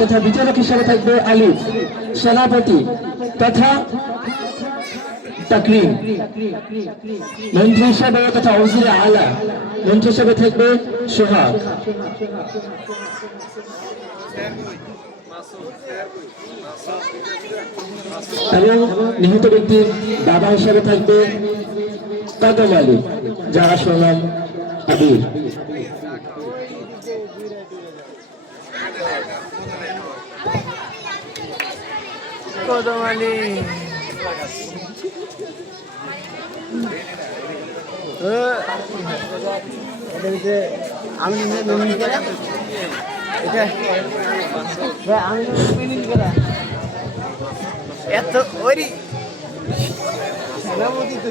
তথা বিচারক হিসেবে থাকবে আলিফ সেনাপতি তথা তাকরিম। মন্ত্রী হিসাবে তথা ওজিরে আলা, মন্ত্রী হিসাবে থাকবে সোহাগ। এবং নিহত ব্যক্তির বাবা হিসাবে থাকবে কদম আলী, যারা সমান আবির। কদমালি। আমি এটা আমি এত ওরি। সেনাপতি তো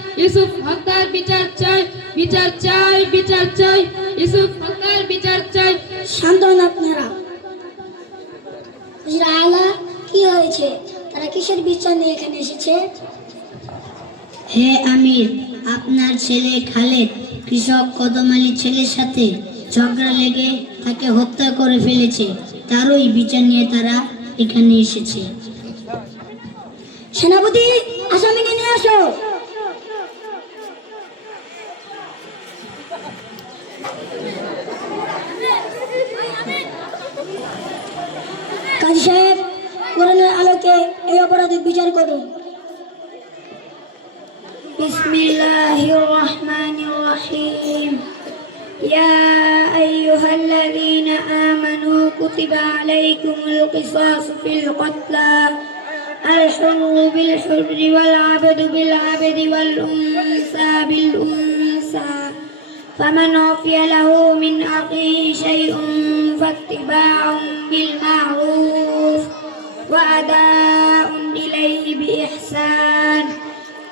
ইউসুফ হত্যার বিচার চাই বিচার চাই বিচার চাই। ইউসুফ হত্যার বিচার চাই। শান্ত হন আপনারা। আলা কি হয়েছে? তারা কিসের বিচার নিয়ে এখানে এসেছে? হে আমির আপনার ছেলে খালেদ কৃষক কদম আলীর ছেলের সাথে ঝগড়া লেগে তাকে হত্যা করে ফেলেছে তারই বিচার নিয়ে তারা এখানে এসেছে। সেনাপতি আসামিকে নিয়ে আসো। কাজী সাহেব কোরআনের আলোকে এই অপরাধের বিচার করুন بسم الله الرحمن الرحيم يا أيها الذين آمنوا كتب عليكم القصاص في القتلى الحر بالحر والعبد بالعبد والأنثى بالأنثى فمن عفي له من أخيه شيء فاتباع بالمعروف وأداء إليه بإحسان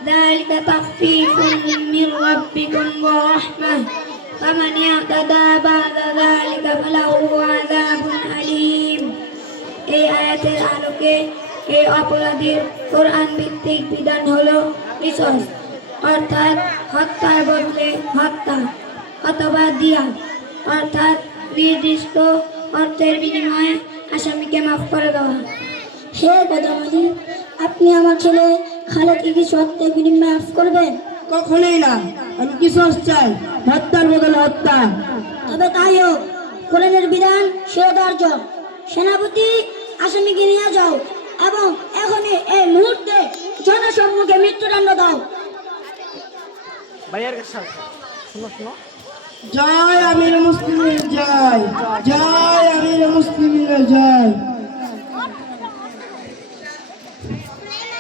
ذلك تخفيف من ربكم ورحمة فمن اعتدى بعد ذلك فله عذاب أليم এই আয়াতের আলোকে এই অপরাধীর কোরআন ভিত্তিক বিধান হলো কিসস অর্থাৎ হত্যার বদলে হত্যা অথবা দিয়া। অর্থাৎ নির্দিষ্ট অর্থের বিনিময়ে আসামিকে মাফ করে দেওয়া। হে গদামালি আপনি আমার ছেলে খালেদকে কিছু অর্থের বিনিময়ে মাফ করবেন? কখনোই না। আমি কিশোর চাই? হত্যার বদলে হত্যা। তবে তাই হোক কোরআনের বিধান শিরোধার্য সেনাপতি আসামিকে নিয়ে যাও এবং এখনই এই মুহূর্তে জনসম্মুখে মৃত্যুদণ্ড দাও। ভাইয়ার কাছে শুনো শুনো। জয় আমির মুসলিমের জয় জয় আমির মুসলিমের জয়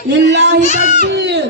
লিল্লাহি তাকবীর